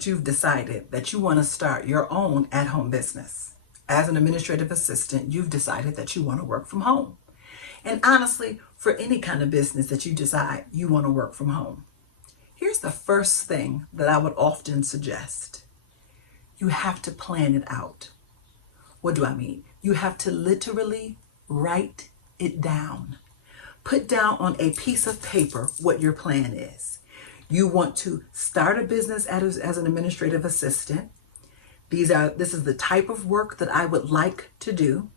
that you've decided that you want to start your own at-home business. As an administrative assistant, you've decided that you want to work from home. And honestly, for any kind of business that you decide you want to work from home, here's the first thing that I would often suggest. You have to plan it out. What do I mean? You have to literally write it down. Put down on a piece of paper what your plan is. You want to start a business as an administrative assistant. This is the type of work that I would like to do.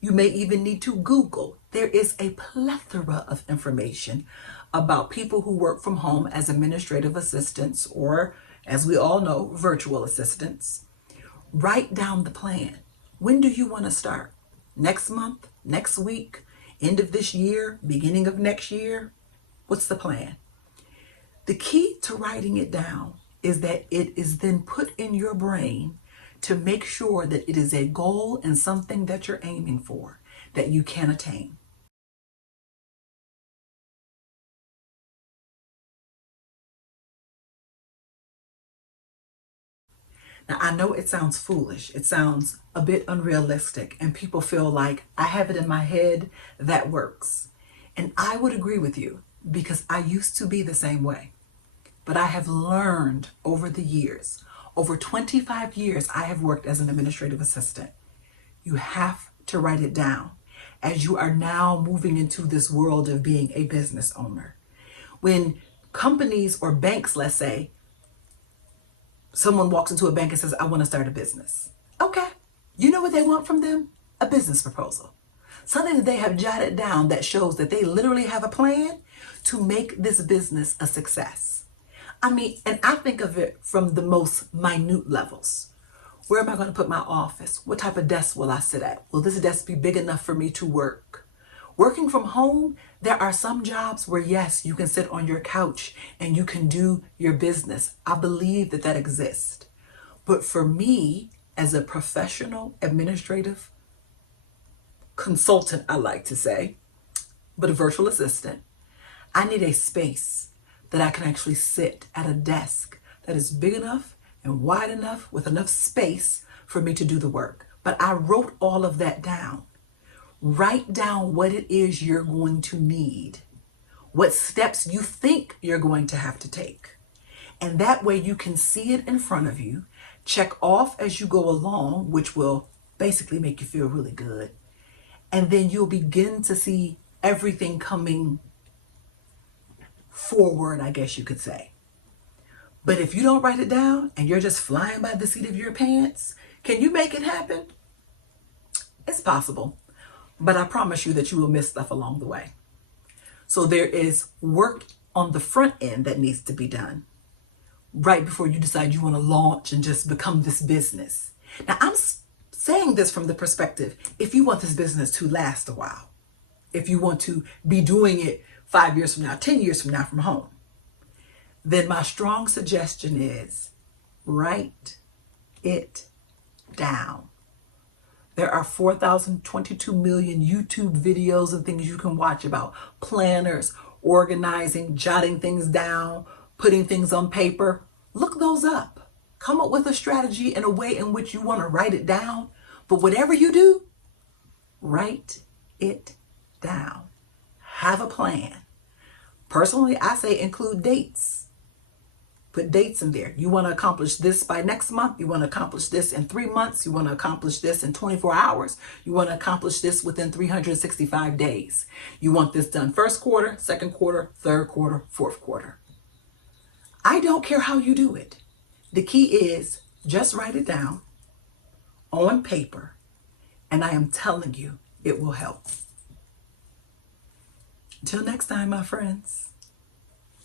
You may even need to Google. There is a plethora of information about people who work from home as administrative assistants, or as we all know, virtual assistants. Write down the plan. When do you want to start? Next month? Next week? End of this year? Beginning of next year? What's the plan? The key to writing it down is that it is then put in your brain to make sure that it is a goal and something that you're aiming for, that you can attain. Now, I know it sounds foolish. It sounds a bit unrealistic, and people feel like I have it in my head, that works. And I would agree with you because I used to be the same way. But I have learned over the years, over 25 years, I have worked as an administrative assistant. You have to write it down as you are now moving into this world of being a business owner. When companies or banks, let's say, someone walks into a bank and says, I want to start a business. Okay. You know what they want from them? A business proposal. Something that they have jotted down that shows that they literally have a plan to make this business a success. I mean, and I think of it from the most minute levels. Where am I going to put my office? What type of desk will I sit at? Will this desk be big enough for me to work? Working from home, there are some jobs where, yes, you can sit on your couch and you can do your business. I believe that that exists. But for me, as a professional administrative consultant, I like to say, but a virtual assistant, I need a space that I can actually sit at a desk that is big enough and wide enough with enough space for me to do the work. But I wrote all of that down. Write down what it is you're going to need, what steps you think you're going to have to take. And that way you can see it in front of you, check off as you go along, which will basically make you feel really good. And then you'll begin to see everything coming forward, I guess you could say. But if you don't write it down and you're just flying by the seat of your pants, can you make it happen? It's possible. But I promise you that you will miss stuff along the way. So there is work on the front end that needs to be done right before you decide you want to launch and just become this business. Now, I'm saying this from the perspective, if you want this business to last a while, if you want to be doing it 5 years from now, 10 years from now from home, then my strong suggestion is write it down. There are 4,022 million YouTube videos and things you can watch about planners, organizing, jotting things down, putting things on paper. Look those up. Come up with a strategy and a way in which you want to write it down. But whatever you do, write it down. Have a plan. Personally, I say include dates. Put dates in there. You want to accomplish this by next month. You want to accomplish this in 3 months. You want to accomplish this in 24 hours. You want to accomplish this within 365 days. You want this done first quarter, second quarter, third quarter, fourth quarter. I don't care how you do it. The key is just write it down on paper, and I am telling you, it will help. Until next time, my friends.